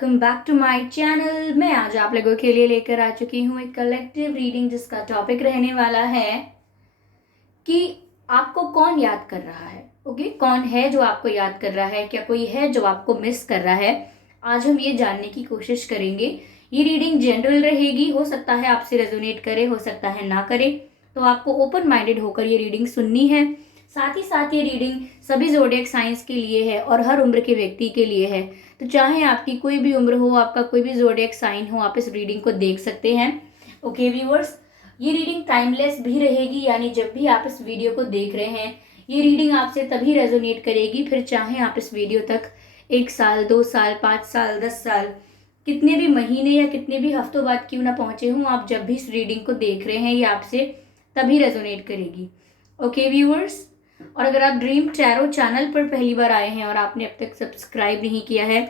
Welcome back to my channel. मैं आज आप लोगों के लिए लेकर आ चुकी हूँ एक कलेक्टिव रीडिंग जिसका टॉपिक रहने वाला है कि आपको कौन याद कर रहा है। ओके, कौन है जो आपको याद कर रहा है, क्या कोई है जो आपको मिस कर रहा है। आज हम ये जानने की कोशिश करेंगे। ये रीडिंग जनरल रहेगी, हो सकता है आपसे रेजोनेट करे, हो सकता है ना करे, तो आपको ओपन माइंडेड होकर ये रीडिंग सुननी है। साथ ही साथ ये रीडिंग सभी ज़ोडिएक साइंस के लिए है और हर उम्र के व्यक्ति के लिए है। तो चाहे आपकी कोई भी उम्र हो, आपका कोई भी ज़ोडिएक साइन हो, आप इस रीडिंग को देख सकते हैं। ओके व्यूअर्स, ये रीडिंग टाइमलेस भी रहेगी, यानी जब भी आप इस वीडियो को देख रहे हैं ये रीडिंग आपसे तभी रेजोनेट करेगी, फिर चाहे आप इस वीडियो तक 1 साल, 2 साल, 5 साल, 10 साल, कितने भी महीने या कितने भी हफ्तों बाद क्यों ना पहुंचे हों, आप जब भी इस रीडिंग को देख रहे हैं ये आपसे तभी रेजोनेट करेगी। ओके व्यूअर्स, और अगर आप ड्रीम टैरो चैनल पर पहली बार आए हैं और आपने अब तक सब्सक्राइब नहीं किया है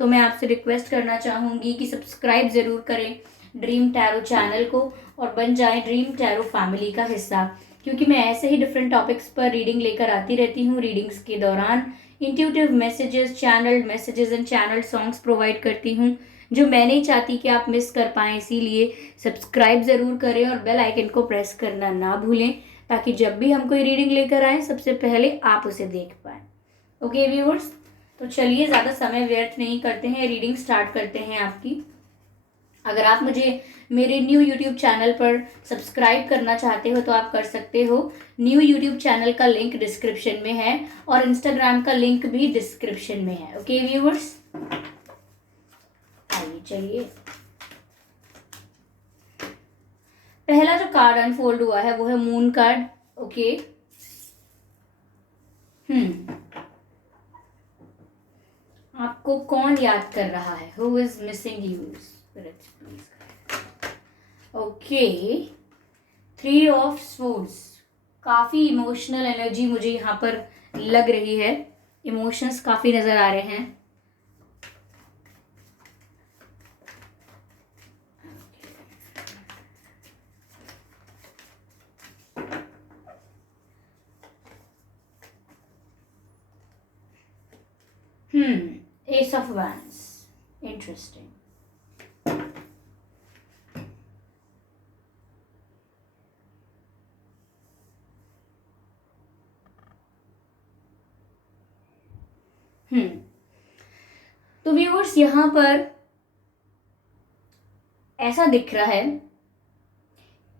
तो मैं आपसे रिक्वेस्ट करना चाहूँगी कि सब्सक्राइब ज़रूर करें ड्रीम टैरो चैनल को और बन जाएं ड्रीम टैरो फैमिली का हिस्सा, क्योंकि मैं ऐसे ही डिफरेंट टॉपिक्स पर रीडिंग लेकर आती रहती हूँ। रीडिंग्स के दौरान intuitive messages, channel messages and channel songs provide करती हूँ जो मैं नहीं चाहती कि आप मिस कर पाएँ। इसीलिए सब्सक्राइब ज़रूर करें और बेल आइकन को प्रेस करना ना भूलें, ताकि जब भी हम कोई रीडिंग लेकर आए सबसे पहले आप उसे देख पाएँ। ओके व्यूअर्स, तो चलिए ज़्यादा समय व्यर्थ नहीं करते हैं, रीडिंग स्टार्ट करते हैं आपकी। अगर आप मुझे मेरे न्यू यूट्यूब चैनल पर सब्सक्राइब करना चाहते हो तो आप कर सकते हो। न्यू यूट्यूब चैनल का लिंक डिस्क्रिप्शन में है और इंस्टाग्राम का लिंक भी डिस्क्रिप्शन में है। ओके व्यूअर्स, आइए चलिए। पहला जो कार्ड अनफोल्ड हुआ है वो है मून कार्ड। ओके, आपको कौन याद कर रहा है? Who is missing you? Spirits please. Okay, 3 of swords, काफी इमोशनल एनर्जी मुझे यहाँ पर लग रही है। इमोशंस काफी नजर आ रहे हैं। S of wands, interesting. तो व्यूअर्स, यहाँ पर ऐसा दिख रहा है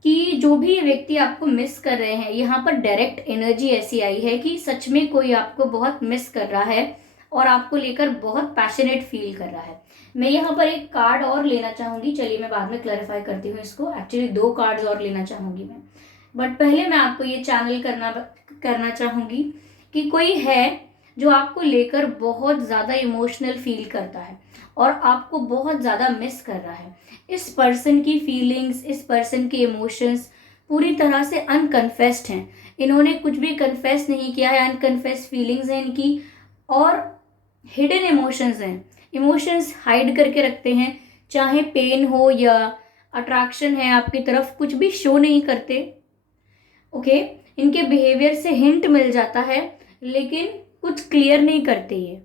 कि जो भी व्यक्ति आपको मिस कर रहे हैं, यहाँ पर डायरेक्ट एनर्जी ऐसी आई है कि सच में कोई आपको बहुत मिस कर रहा है और आपको लेकर बहुत पैशनेट फील कर रहा है। मैं यहाँ पर एक कार्ड और लेना चाहूंगी, चलिए मैं बाद में क्लैरिफाई करती हूँ इसको। एक्चुअली 2 कार्ड्स और लेना चाहूंगी मैं, बट पहले मैं आपको ये चैनल करना चाहूंगी कि कोई है जो आपको लेकर बहुत ज़्यादा इमोशनल फील करता है और आपको बहुत ज़्यादा मिस कर रहा है। इस पर्सन की फीलिंग्स, इस पर्सन के इमोशंस पूरी तरह से अनकन्फेस्ड हैं। इन्होंने कुछ भी कन्फेस नहीं किया है, अनकन्फेस्ड फीलिंग्स हैं इनकी और हिडन इमोशंस हैं। इमोशंस हाइड करके रखते हैं, चाहे पेन हो या अट्रैक्शन है आपकी तरफ, कुछ भी शो नहीं करते। ओके, इनके बिहेवियर से हिंट मिल जाता है लेकिन कुछ क्लियर नहीं करते ये।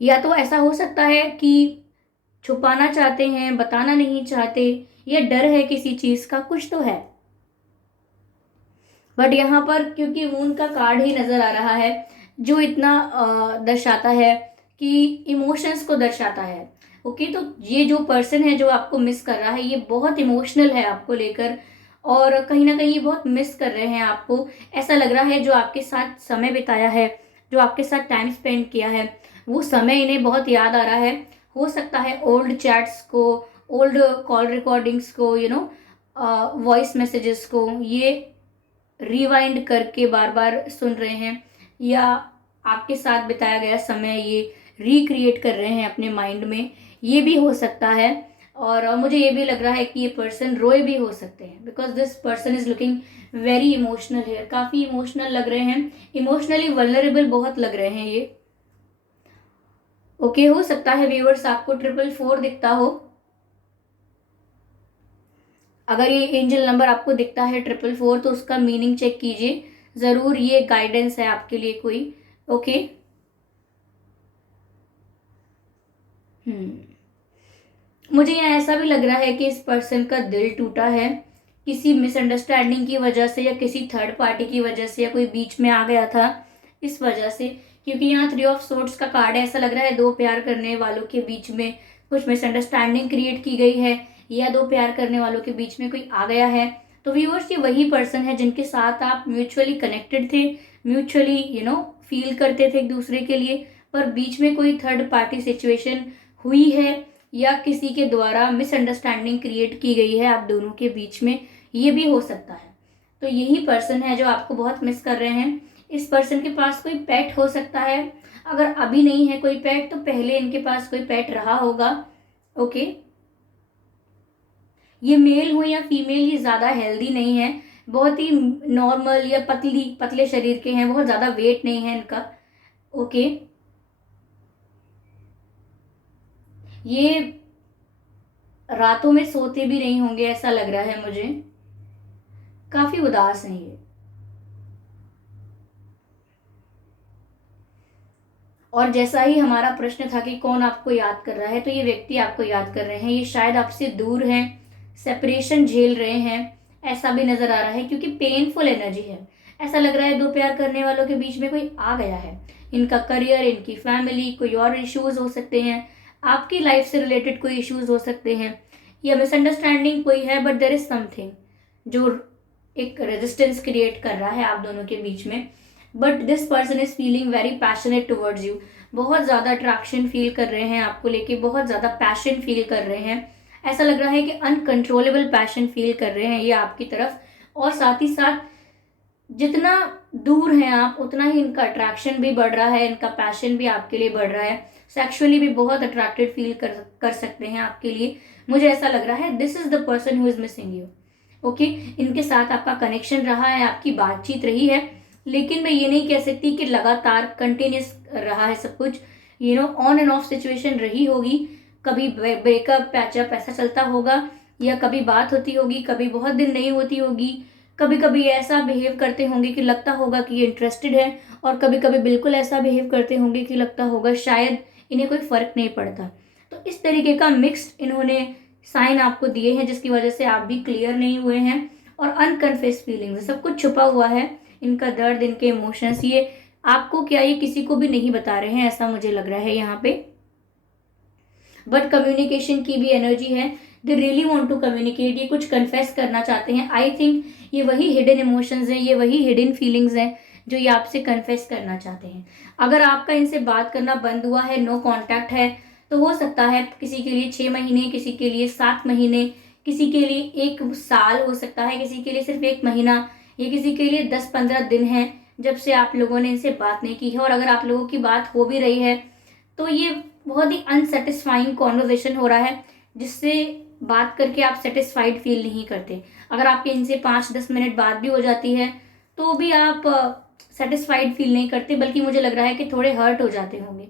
या तो ऐसा हो सकता है कि छुपाना चाहते हैं, बताना नहीं चाहते, या डर है किसी चीज का, कुछ तो है। बट यहाँ पर क्योंकि मून का कार्ड ही नजर आ रहा है जो इतना दर्शाता है कि इमोशंस को दर्शाता है। ओके, तो ये जो पर्सन है जो आपको मिस कर रहा है ये बहुत इमोशनल है आपको लेकर और कहीं ना कहीं ये बहुत मिस कर रहे हैं आपको। ऐसा लग रहा है जो आपके साथ समय बिताया है, जो आपके साथ टाइम स्पेंड किया है, वो समय इन्हें बहुत याद आ रहा है। हो सकता है ओल्ड चैट्स को, ओल्ड कॉल रिकॉर्डिंग्स को, वॉइस मैसेजेस को ये रिवाइंड करके बार बार सुन रहे हैं, या आपके साथ बिताया गया समय ये रिक्रिएट कर रहे हैं अपने माइंड में, ये भी हो सकता है। और मुझे ये भी लग रहा है कि ये पर्सन रोए भी हो सकते हैं, because this person is looking very emotional है। काफ़ी इमोशनल लग रहे हैं, इमोशनली वल्नरेबल बहुत लग रहे हैं ये। ओके, हो सकता है व्यूअर्स आपको 444 दिखता हो। अगर ये एंजल नंबर आपको दिखता है 444 तो उसका मीनिंग चेक कीजिए ज़रूर, ये गाइडेंस है आपके लिए कोई। ओके, मुझे यहाँ ऐसा भी लग रहा है कि इस पर्सन का दिल टूटा है किसी मिसअंडरस्टैंडिंग की वजह से, या किसी थर्ड पार्टी की वजह से, या कोई बीच में आ गया था इस वजह से। क्योंकि यहाँ 3 ऑफ सोर्ड्स का कार्ड है, ऐसा लग रहा है दो प्यार करने वालों के बीच में कुछ मिसअंडरस्टैंडिंग क्रिएट की गई है, या दो प्यार करने वालों के बीच में कोई आ गया है। तो व्यूअर्स, ये वही पर्सन है जिनके साथ आप म्यूचुअली कनेक्टेड थे, म्यूचुअली फील करते थे एक दूसरे के लिए, पर बीच में कोई थर्ड पार्टी सिचुएशन हुई है, या किसी के द्वारा मिसअंडरस्टैंडिंग क्रिएट की गई है आप दोनों के बीच में, ये भी हो सकता है। तो यही पर्सन है जो आपको बहुत मिस कर रहे हैं। इस पर्सन के पास कोई पेट हो सकता है, अगर अभी नहीं है कोई पेट तो पहले इनके पास कोई पेट रहा होगा। ओके, ये मेल हो या फीमेल, ये ज़्यादा हेल्दी नहीं है, बहुत ही नॉर्मल या पतले शरीर के हैं, बहुत ज़्यादा वेट नहीं है इनका। ओके, ये रातों में सोते भी नहीं होंगे ऐसा लग रहा है मुझे, काफी उदास हैं ये। और जैसा ही हमारा प्रश्न था कि कौन आपको याद कर रहा है, तो ये व्यक्ति आपको याद कर रहे हैं। ये शायद आपसे दूर हैं, सेपरेशन झेल रहे हैं, ऐसा भी नजर आ रहा है, क्योंकि पेनफुल एनर्जी है। ऐसा लग रहा है दो प्यार करने वालों के बीच में कोई आ गया है। इनका करियर, इनकी फैमिली, कोई और इश्यूज हो सकते हैं, आपकी लाइफ से रिलेटेड कोई इश्यूज हो सकते हैं, या मिसअंडरस्टैंडिंग कोई है, बट देयर इज समथिंग जो एक रेजिस्टेंस क्रिएट कर रहा है आप दोनों के बीच में। But this person is feeling very passionate towards you, बहुत ज़्यादा अट्रैक्शन फील कर रहे हैं आपको लेके, बहुत ज़्यादा पैशन फील कर रहे हैं। ऐसा लग रहा है कि अनकंट्रोलेबल पैशन फील कर रहे हैं ये आपकी तरफ। और साथ ही साथ जितना दूर हैं आप, उतना ही इनका अट्रैक्शन भी बढ़ रहा है, इनका पैशन भी आपके लिए बढ़ रहा है, सेक्सुअली भी बहुत अट्रैक्टेड फील कर सकते हैं आपके लिए। मुझे ऐसा लग रहा है this is the person who is missing you. Okay, इनके साथ आपका कनेक्शन रहा है, आपकी बातचीत रही है, लेकिन मैं ये नहीं कह सकती कि लगातार कंटिन्यूस रहा है सब कुछ। ऑन एंड ऑफ सिचुएशन रही होगी, कभी ब्रेकअप पैचअप ऐसा चलता होगा, या कभी बात होती होगी, कभी बहुत दिन नहीं होती होगी, कभी कभी ऐसा बिहेव करते होंगे कि लगता होगा कि ये इंटरेस्टेड है, और कभी कभी बिल्कुल ऐसा बिहेव करते होंगे कि लगता होगा शायद इन्हें कोई फर्क नहीं पड़ता। तो इस तरीके का मिक्स्ड इन्होंने साइन आपको दिए हैं, जिसकी वजह से आप भी क्लियर नहीं हुए हैं, और अनकन्फेस्ड फीलिंग्स, सब कुछ छुपा हुआ है, इनका दर्द, इनके इमोशंस, ये आपको क्या, ये किसी को भी नहीं बता रहे हैं, ऐसा मुझे लग रहा है यहाँ पे। बट कम्युनिकेशन की भी एनर्जी है, they really want to communicate, ये कुछ कन्फेस करना चाहते हैं। आई थिंक ये वही हिडन इमोशंस हैं, ये वही हिडन फीलिंग्स हैं जो ये आपसे कन्फेस करना चाहते हैं। अगर आपका इनसे बात करना बंद हुआ है, नो कॉन्टैक्ट है, तो हो सकता है किसी के लिए 6 महीने, किसी के लिए 7 महीने, किसी के लिए 1 साल हो सकता है, किसी के लिए सिर्फ 1 महीना, या किसी के लिए 10-15 दिन है जब से आप लोगों ने इनसे बात नहीं की है। और अगर आप लोगों की बात हो भी रही है तो ये बहुत ही अनसेटिस्फाइंग कॉन्वर्जेशन हो रहा है, जिससे बात करके आप सेटिस्फाइड फील नहीं करते। अगर आपके इनसे 5-10 मिनट बात भी हो जाती है तो भी आप सेटिस्फाइड फील नहीं करते, बल्कि मुझे लग रहा है कि थोड़े हर्ट हो जाते होंगे,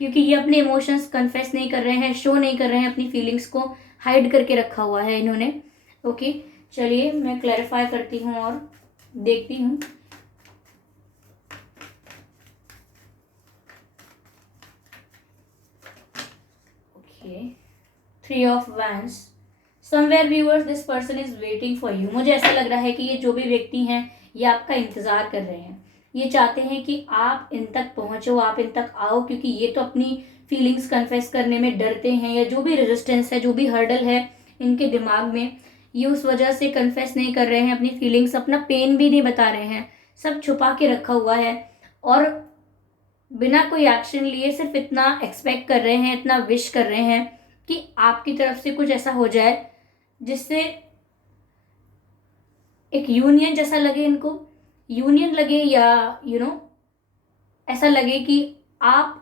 क्योंकि ये अपने इमोशंस कन्फेस नहीं कर रहे हैं, शो नहीं कर रहे हैं, अपनी फीलिंग्स को हाइड करके रखा हुआ है इन्होंने। ओके, चलिए मैं क्लैरिफाई करती हूँ और देखती हूँ। Okay, 3 of wands, somewhere viewers this person is waiting for you. मुझे ऐसा लग रहा है कि ये जो भी व्यक्ति हैं ये आपका इंतजार कर रहे हैं, ये चाहते हैं कि आप इन तक पहुंचो, आप इन तक आओ, क्योंकि ये तो अपनी फीलिंग्स कन्फेस करने में डरते हैं, या जो भी रेजिस्टेंस है, जो भी हर्डल है इनके दिमाग में, ये उस वजह से कन्फेस नहीं कर रहे हैं अपनी फीलिंग्स, अपना पेन भी नहीं बता रहे हैं, सब छुपा के रखा हुआ है, और बिना कोई एक्शन लिए सिर्फ इतना एक्सपेक्ट कर रहे हैं, इतना विश कर रहे हैं कि आपकी तरफ से कुछ ऐसा हो जाए जिससे एक यूनियन जैसा लगे इनको, यूनियन लगे, या ऐसा लगे कि आप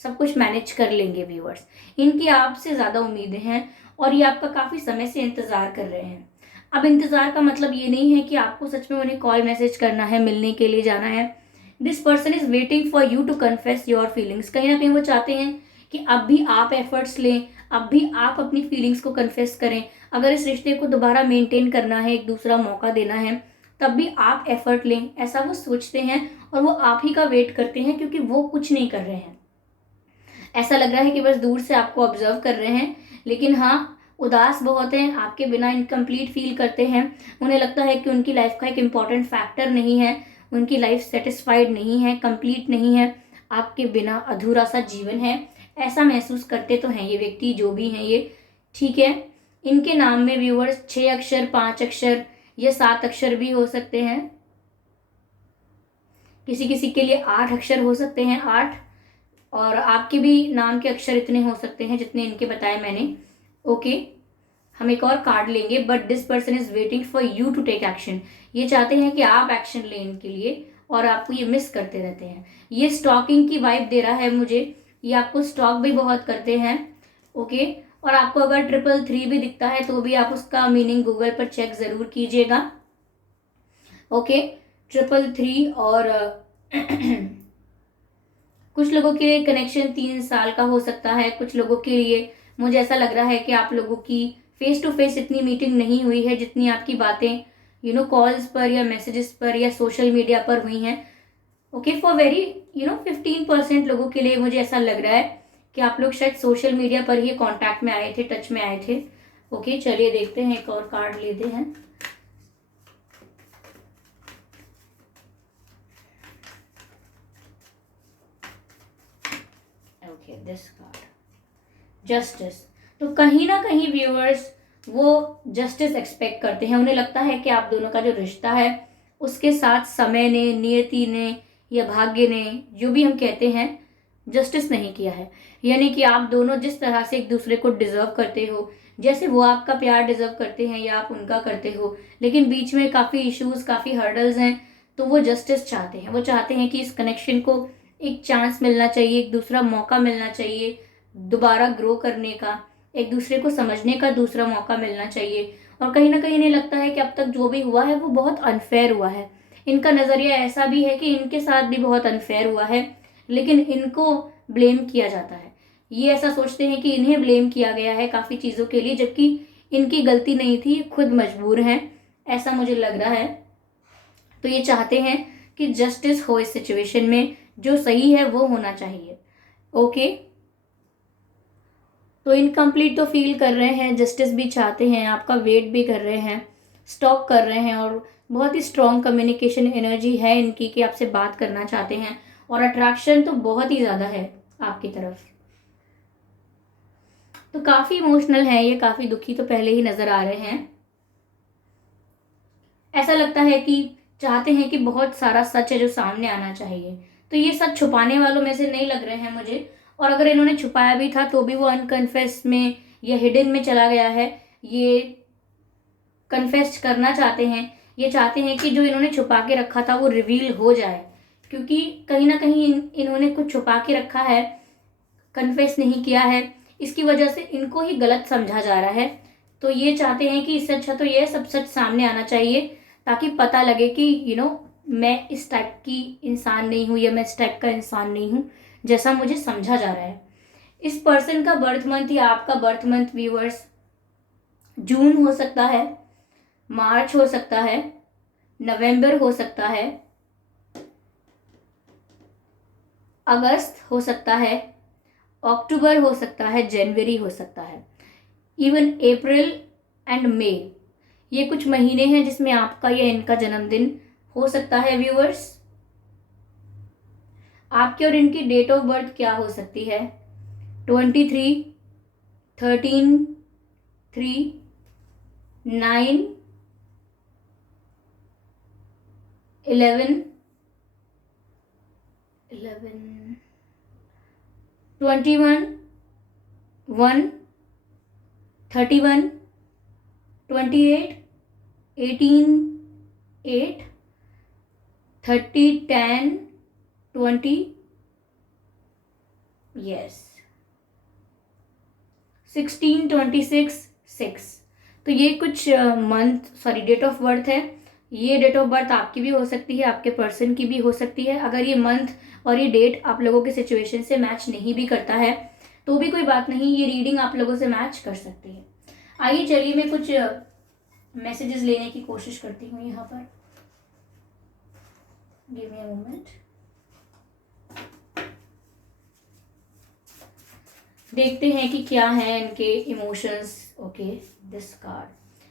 सब कुछ मैनेज कर लेंगे। व्यूअर्स, इनकी आपसे ज़्यादा उम्मीदें हैं, और ये आपका काफ़ी समय से इंतज़ार कर रहे हैं। अब इंतज़ार का मतलब ये नहीं है कि आपको सच में उन्हें कॉल मैसेज करना है, मिलने के लिए जाना है। This person is waiting for you to confess your feelings. कहीं ना कहीं वो चाहते हैं कि अब भी आप एफर्ट्स लें, अब भी आप अपनी फीलिंग्स को कन्फेस करें। अगर इस रिश्ते को दोबारा मेंटेन करना है, एक दूसरा मौका देना है, तब भी आप एफर्ट लें, ऐसा वो सोचते हैं, और वो आप ही का वेट करते हैं, क्योंकि वो कुछ नहीं कर रहे हैं। ऐसा लग रहा है कि बस दूर से आपको ऑब्जर्व कर रहे हैं, लेकिन हाँ, उदास बहुत हैं, आपके बिना इनकम्प्लीट फील करते हैं। उन्हें लगता है कि उनकी लाइफ का एक इम्पॉर्टेंट फैक्टर नहीं है, उनकी लाइफ सेटिस्फाइड नहीं है, कंप्लीट नहीं है, आपके बिना अधूरा सा जीवन है। ऐसा महसूस करते तो हैं ये व्यक्ति, जो भी हैं ये, ठीक है। इनके नाम में व्यूअर्स 6 अक्षर, 5 अक्षर या 7 अक्षर भी हो सकते हैं। किसी किसी के लिए 8 अक्षर हो सकते हैं, 8। और आपके भी नाम के अक्षर इतने हो सकते हैं जितने इनके बताए मैंने। ओके, हम एक और कार्ड लेंगे। But this person is waiting for you to take action. ये चाहते हैं कि आप एक्शन लें इनके लिए, और आपको ये मिस करते रहते हैं। ये स्टॉकिंग की वाइब दे रहा है मुझे, ये आपको स्टॉक भी बहुत करते हैं। ओके, और आपको अगर 333 भी दिखता है तो भी आप उसका मीनिंग गूगल पर चेक जरूर कीजिएगा। ओके, 333 और कुछ लोगों के लिए कनेक्शन 3 साल का हो सकता है। कुछ लोगों के लिए मुझे ऐसा लग रहा है कि आप लोगों की फेस टू फेस इतनी मीटिंग नहीं हुई है जितनी आपकी बातें कॉल्स पर या मैसेजेस पर या सोशल मीडिया पर हुई हैं। ओके, फॉर वेरी 15% लोगों के लिए मुझे ऐसा लग रहा है कि आप लोग शायद सोशल मीडिया पर ही कांटेक्ट में आए थे, टच में आए थे। ओके, चलिए देखते हैं, एक और कार्ड लेते हैं। Okay, this card justice. तो कहीं ना कहीं व्यूअर्स वो जस्टिस एक्सपेक्ट करते हैं। उन्हें लगता है कि आप दोनों का जो रिश्ता है उसके साथ समय ने, नियति ने या भाग्य ने, जो भी हम कहते हैं, जस्टिस नहीं किया है। यानी कि आप दोनों जिस तरह से एक दूसरे को डिजर्व करते हो, जैसे वो आपका प्यार डिजर्व करते हैं या आप उनका करते हो, लेकिन बीच में काफ़ी इश्यूज, काफ़ी हर्डल्स हैं, तो वो जस्टिस चाहते हैं। वो चाहते हैं कि इस कनेक्शन को एक चांस मिलना चाहिए, एक दूसरा मौका मिलना चाहिए दोबारा ग्रो करने का, एक दूसरे को समझने का दूसरा मौका मिलना चाहिए। और कहीं ना कहीं इन्हें लगता है कि अब तक जो भी हुआ है वो बहुत अनफेयर हुआ है। इनका नज़रिया ऐसा भी है कि इनके साथ भी बहुत अनफेयर हुआ है, लेकिन इनको ब्लेम किया जाता है। ये ऐसा सोचते हैं कि इन्हें ब्लेम किया गया है काफ़ी चीज़ों के लिए, जबकि इनकी गलती नहीं थी, खुद मजबूर हैं, ऐसा मुझे लग रहा है। तो ये चाहते हैं कि जस्टिस हो इस सिचुएशन में, जो सही है वो होना चाहिए। ओके, तो इनकम्प्लीट तो फील कर रहे हैं, जस्टिस भी चाहते हैं, आपका वेट भी कर रहे हैं, स्टॉक कर रहे हैं, और बहुत ही स्ट्रॉन्ग कम्युनिकेशन एनर्जी है इनकी कि आपसे बात करना चाहते हैं, और अट्रैक्शन तो बहुत ही ज़्यादा है आपकी तरफ। तो काफ़ी इमोशनल है ये, काफ़ी दुखी तो पहले ही नज़र आ रहे हैं। ऐसा लगता है कि चाहते हैं कि बहुत सारा सच है जो सामने आना चाहिए, तो ये सच छुपाने वालों में से नहीं लग रहे हैं मुझे। और अगर इन्होंने छुपाया भी था तो भी वो अनकन्फेस में या हिडन में चला गया है। ये कन्फेस करना चाहते हैं, ये चाहते हैं कि जो इन्होंने छुपा के रखा था वो रिवील हो जाए, क्योंकि कहीं ना कहीं इन्होंने कुछ छुपा के रखा है, कन्फेस नहीं किया है, इसकी वजह से इनको ही गलत समझा जा रहा है। तो ये चाहते हैं कि इससे अच्छा तो ये सब सच सामने आना चाहिए, ताकि पता लगे कि मैं इस टाइप की इंसान नहीं हूँ, या मैं इस टाइप का इंसान नहीं हूँ जैसा मुझे समझा जा रहा है। इस पर्सन का बर्थ मंथ या आपका बर्थ मंथ व्यूअर्स जून हो सकता है, मार्च हो सकता है, नवंबर हो सकता है, अगस्त हो सकता है, अक्टूबर हो सकता है, जनवरी हो सकता है, इवन अप्रैल एंड मई। ये कुछ महीने हैं जिसमें आपका या इनका जन्मदिन हो सकता है व्यूअर्स। आपके और इनकी डेट ऑफ बर्थ क्या हो सकती है? 23, 13, 3, 9, 11, 21, 1, 31, 28, 18, 8, 30, 10, 20, यस, 16, 26, 6। तो ये कुछ डेट ऑफ बर्थ है। ये डेट ऑफ बर्थ आपकी भी हो सकती है, आपके पर्सन की भी हो सकती है। अगर ये मंथ और ये डेट आप लोगों के सिचुएशन से मैच नहीं भी करता है तो भी कोई बात नहीं, ये रीडिंग आप लोगों से मैच कर सकती है। आइए चलिए मैं कुछ मैसेजेस लेने की कोशिश करती हूँ यहाँ पर। Give me a moment. देखते हैं कि क्या है इनके emotions. Okay, this card,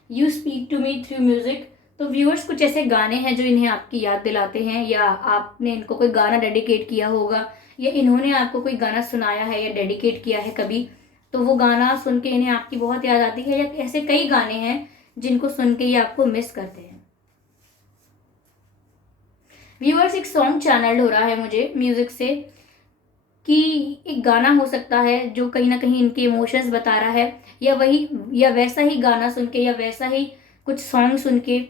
you speak to me through music. तो व्यूअर्स, कुछ ऐसे गाने हैं जो इन्हें आपकी याद दिलाते हैं, या आपने इनको कोई गाना डेडिकेट किया होगा, या इन्होंने आपको कोई गाना सुनाया है या डेडिकेट किया है कभी, तो वो गाना सुन के इन्हें आपकी बहुत याद आती है। या ऐसे कई गाने हैं जिनको सुन के ये आपको मिस करते हैं। व्यूअर्स, एक सॉन्ग चैनल हो रहा है मुझे म्यूजिक से, कि एक गाना हो सकता है जो कहीं ना कहीं इनके इमोशंस बता रहा है, या वही या वैसा ही गाना सुन के, या वैसा ही कुछ सॉन्ग सुन के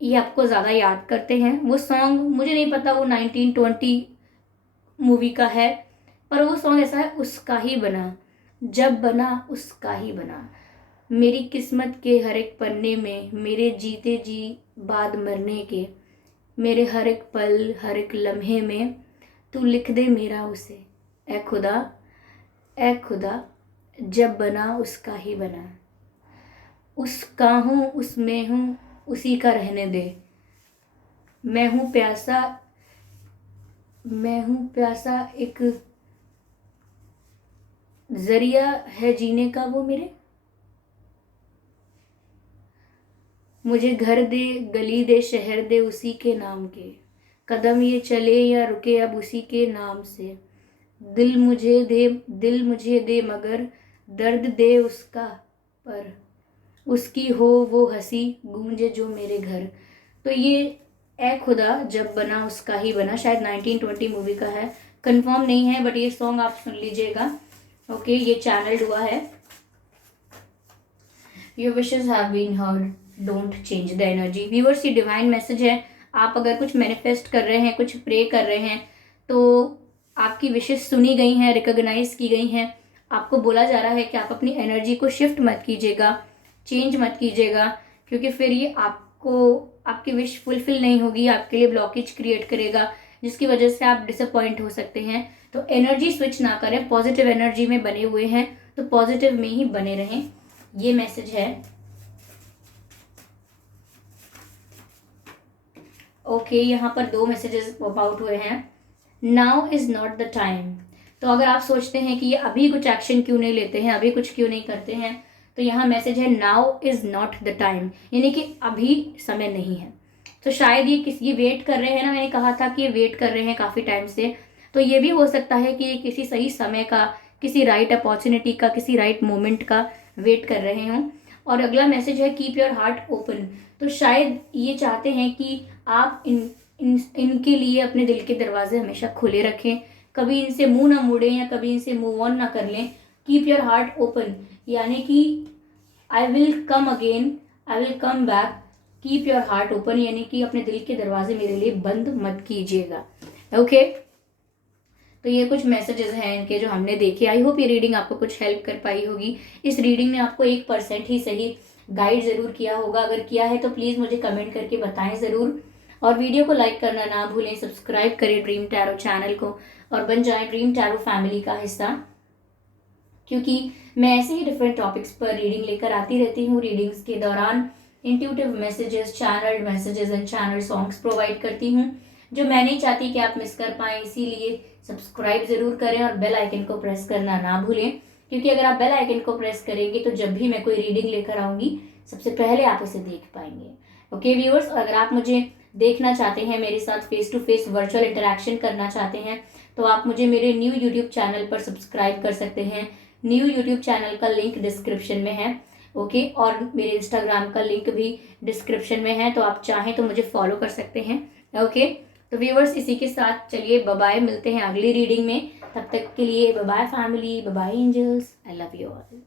ये आपको ज़्यादा याद करते हैं। वो सॉन्ग मुझे नहीं पता वो 1920 मूवी का है, पर वो सॉन्ग ऐसा है, उसका ही बना, जब बना उसका ही बना, मेरी किस्मत के हर एक पन्ने में, मेरे जीते जी बाद मरने के, मेरे हर एक पल हर एक लम्हे में, तू लिख दे मेरा उसे, ए खुदा, ए खुदा, जब बना उसका ही बना, उसका हूँ उसमें हूँ उसी का रहने दे, मैं हूँ प्यासा, मैं हूँ प्यासा, एक जरिया है जीने का वो मेरे, मुझे घर दे गली दे शहर दे उसी के नाम के, कदम ये चले या रुके अब उसी के नाम से, दिल मुझे दे मगर दर्द दे उसका, पर उसकी हो वो हंसी गूंजे जो मेरे घर। तो ये ए खुदा जब बना उसका ही बना शायद 1920 मूवी का है, कंफर्म नहीं है, बट ये सॉन्ग आप सुन लीजिएगा। ओके, ये चैनल्ड हुआ है। Your wishes have been heard, don't change the energy. Viewers, ये डिवाइन मैसेज है। आप अगर कुछ मैनिफेस्ट कर रहे हैं, कुछ प्रे कर रहे हैं, तो आपकी विशेस सुनी गई हैं, रिकॉग्नाइज की गई हैं। आपको बोला जा रहा है कि आप अपनी एनर्जी को शिफ्ट मत कीजिएगा, चेंज मत कीजिएगा, क्योंकि फिर ये आपको आपकी विश फुलफिल नहीं होगी, आपके लिए ब्लॉकेज क्रिएट करेगा, जिसकी वजह से आप डिसअपॉइंट हो सकते हैं। तो एनर्जी स्विच ना करें, पॉजिटिव एनर्जी में बने हुए हैं तो पॉजिटिव में ही बने रहें, ये मैसेज है। ओके, यहाँ पर 2 मैसेजेस पॉप आउट हुए हैं। Now is not the time. तो अगर आप सोचते हैं कि ये अभी कुछ एक्शन क्यों नहीं लेते हैं, अभी कुछ क्यों नहीं करते हैं, तो यहाँ मैसेज है now is not the time, यानी कि अभी समय नहीं है। तो शायद ये वेट कर रहे हैं ना, मैंने कहा था कि ये वेट कर रहे हैं काफ़ी टाइम से, तो ये भी हो सकता है कि ये किसी सही समय का, किसी राइट अपॉर्चुनिटी का, किसी राइट मोमेंट का वेट कर रहे हों। और अगला मैसेज है कीप योर हार्ट ओपन। तो शायद ये चाहते हैं कि आप इनके लिए अपने दिल के दरवाजे हमेशा खुले रखें, कभी इनसे मुंह ना मोड़ें या कभी इनसे मूव ऑन ना कर लें। कीप योर हार्ट ओपन, यानी कि I will come again, I will come back, keep your heart open, यानी कि अपने दिल के दरवाजे मेरे लिए बंद मत कीजिएगा। ओके, तो ये कुछ मैसेजेस हैं इनके जो हमने देखे। आई होप ये रीडिंग आपको कुछ हेल्प कर पाई होगी। इस रीडिंग ने आपको 1% ही सही गाइड ज़रूर किया होगा। अगर किया है तो प्लीज़ मुझे कमेंट करके बताएं ज़रूर, और वीडियो को लाइक करना ना भूलें, सब्सक्राइब करें ड्रीम टैरो चैनल को और बन जाएं ड्रीम टैरो फैमिली का हिस्सा, क्योंकि मैं ऐसे ही डिफरेंट टॉपिक्स पर रीडिंग लेकर आती रहती हूँ। रीडिंग्स के दौरान intuitive messages, channelled messages and channel songs provide करती हूँ, जो मैं नहीं चाहती कि आप मिस कर पाएँ। इसीलिए सब्सक्राइब ज़रूर करें और बेल आइकन को प्रेस करना ना भूलें, क्योंकि अगर आप बेल आइकन को प्रेस करेंगे तो जब भी मैं कोई रीडिंग लेकर आऊँगी सबसे पहले आप उसे देख पाएंगे। ओके व्यूअर्स, अगर आप मुझे देखना चाहते हैं, मेरे साथ face to face virtual interaction करना चाहते हैं, तो आप मुझे मेरे न्यू यूट्यूब चैनल पर सब्सक्राइब कर सकते हैं। न्यू यूट्यूब चैनल का लिंक डिस्क्रिप्शन में है। ओके, और मेरे इंस्टाग्राम का लिंक भी डिस्क्रिप्शन में है, तो आप चाहें तो मुझे फॉलो कर सकते हैं। ओके, तो व्यूअर्स, इसी के साथ चलिए बाय बाय, मिलते हैं अगली रीडिंग में। तब तक के लिए bye bye family, bye bye angels, I love you all.